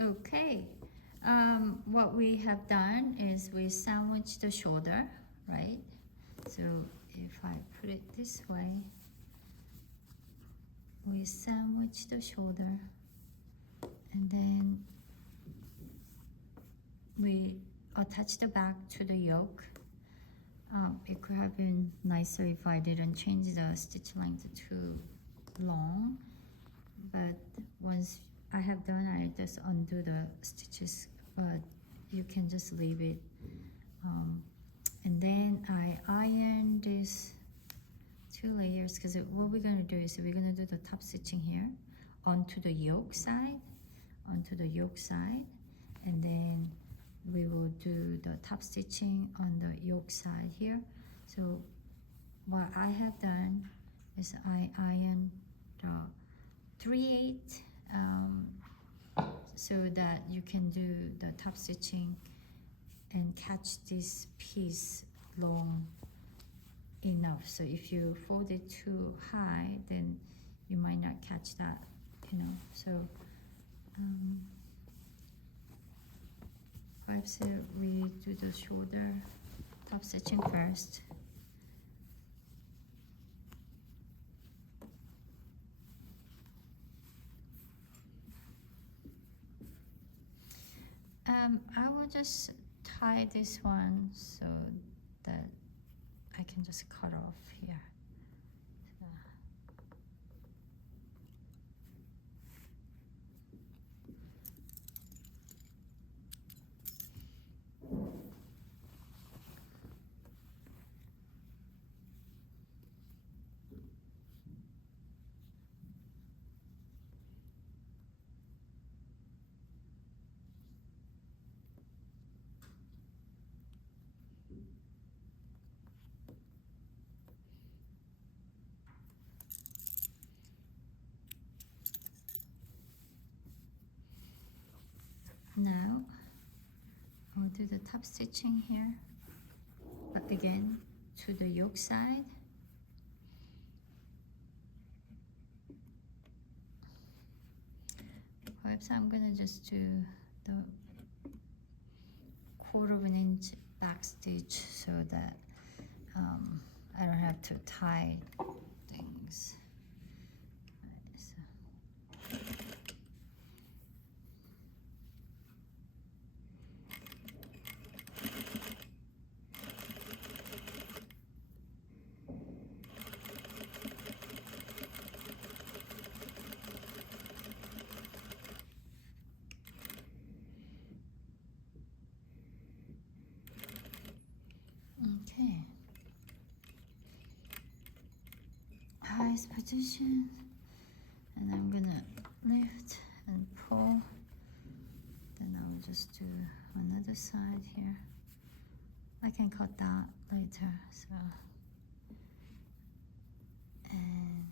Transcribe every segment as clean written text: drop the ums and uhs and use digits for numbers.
Okay, what we have done is we sandwich the shoulder, right? So if I put it this way, we sandwich the shoulder, and then we attach the back to the yoke. It could have been nicer if I didn't change the stitch length too long, but once I have done, I just undo the stitches, but you can just leave it. And then I iron this 2 layers, because what we're going to do is we're going to do the top stitching here onto the yoke side, and then we will do the top stitching on the yoke side here. So what I have done is I iron the 3/8 so that you can do the top stitching and catch this piece long enough. So if you fold it too high, then you might not catch that, you know. So perhaps we do the shoulder top stitching first. I will just tie this one so that I can just cut off here. Now I'll do the top stitching here, but again to the yoke side. Perhaps I'm gonna just do the 1/4 inch back stitch so that I don't have to tie things. Okay. Highest position, and I'm gonna lift and pull. Then I'll just do another side here. I can cut that later, so. And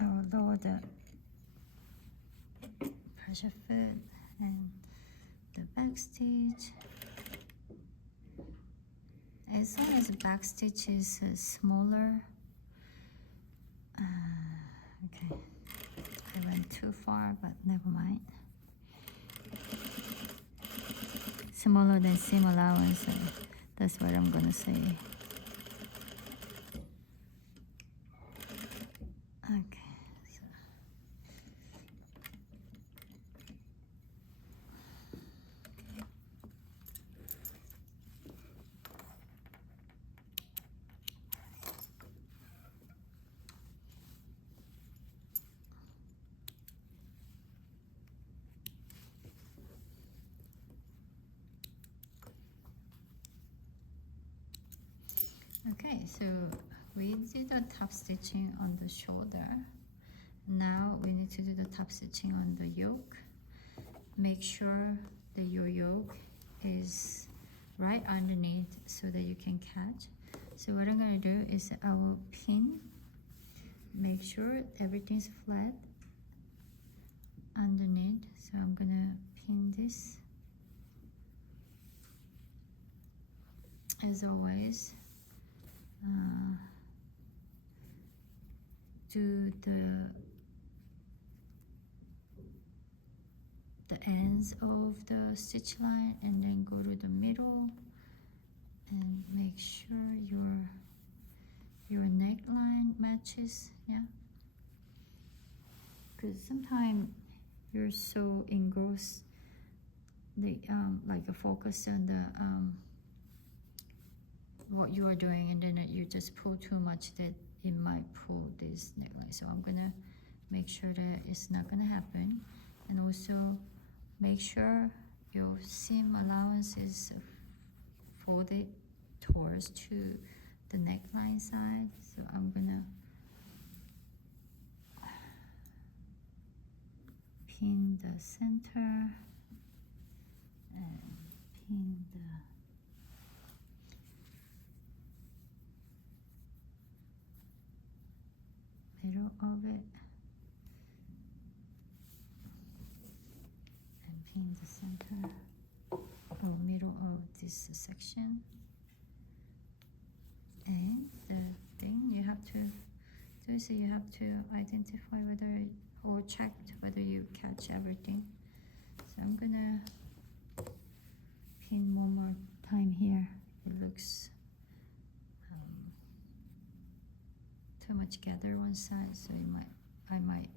I will lower the pressure foot and the back stitch. As long as the back stitch is smaller. Okay, I went too far, but never mind. Smaller than seam allowance, that's what I'm gonna say. Okay, so. Okay, so we did the top stitching on the shoulder. Now we need to do the top stitching on the yoke. Make sure that your yoke is right underneath so that you can catch. So what I'm going to do is I will pin, make sure everything's flat underneath. So I'm going to pin this. As always, do the the ends of the stitch line and then go to the middle and make sure your neckline matches. Yeah, because sometimes you're so engrossed, the like focus on the what you are doing, and then you just pull too much that it might pull this neckline. So I'm gonna make sure that it's not gonna happen, and also make sure your seam allowance is folded towards to the neckline side. So I'm gonna pin the center and pin the middle of it and pin the center or middle of this section. And the thing you have to do is you have to identify whether or check whether you catch everything. So I'm gonna pin one more time here. It looks too much gather one side, so I might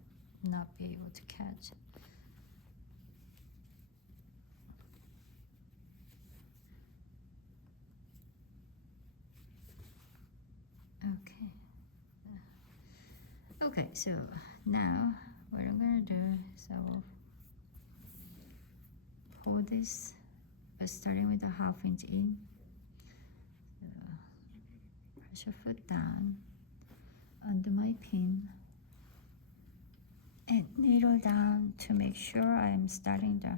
not be able to catch. Okay. Okay, so now what I'm gonna do is I will hold this, but starting with a 1/2 inch in. Press your foot down under my pin and needle down to make sure I'm starting the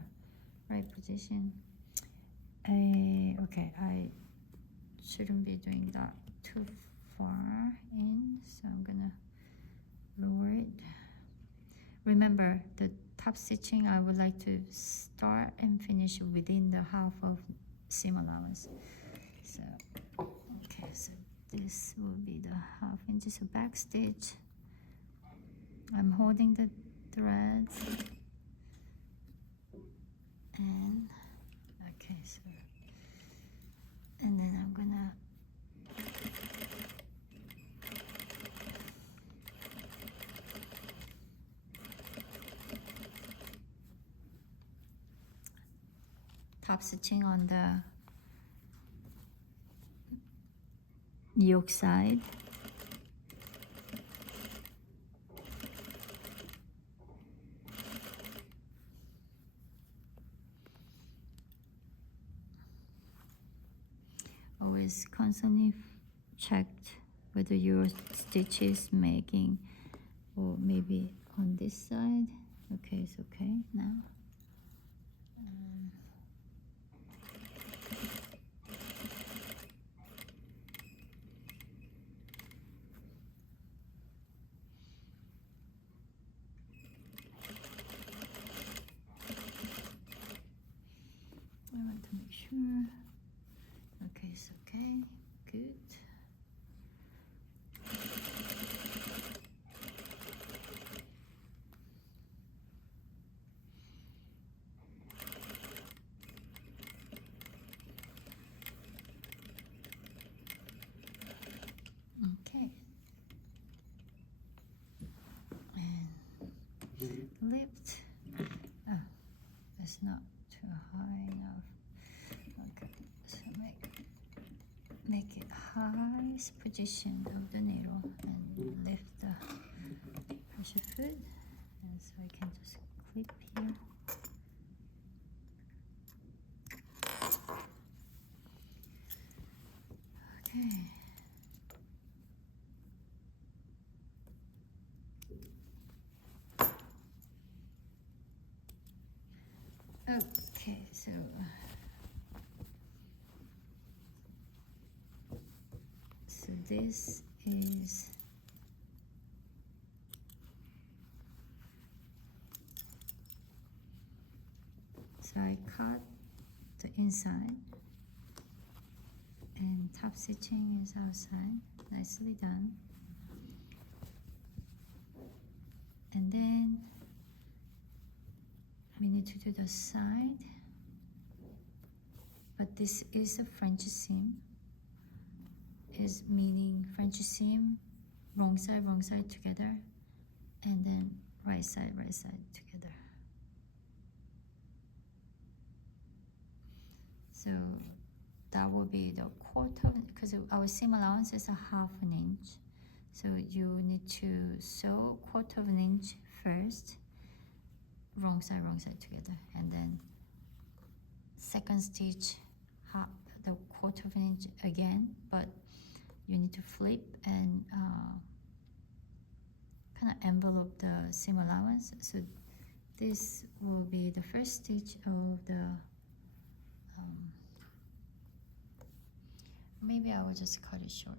right position. Okay, I shouldn't be doing that too far in, so I'm gonna lower it. Remember, the top stitching I would like to start and finish within the 1/2 of seam allowance. So okay, so this will be the 1/2 inch. So back stitch, I'm holding the threads and okay, so and then I'm gonna top stitching on the yoke side. Always constantly checked whether your stitch is making, or maybe on this side. Okay, it's okay now. I want to make sure. Okay, it's okay. Good. Okay. And lift. Oh, it's not too high enough. Okay, so make it highest position of the needle and lift the pressure foot, and so I can just clip here. Okay. Okay, so this is so I cut the inside and top stitching is outside. Nicely done. And then we need need to do the side, but this is a French seam, is meaning French seam, wrong side together, and then right side together. So that will be the quarter, because our seam allowance is a half an inch. So you need to sew quarter of an inch first, wrong side together, and then second stitch half the quarter of an inch again, but you need to flip and kind of envelope the seam allowance. So this will be the first stitch of the maybe I will just cut it short.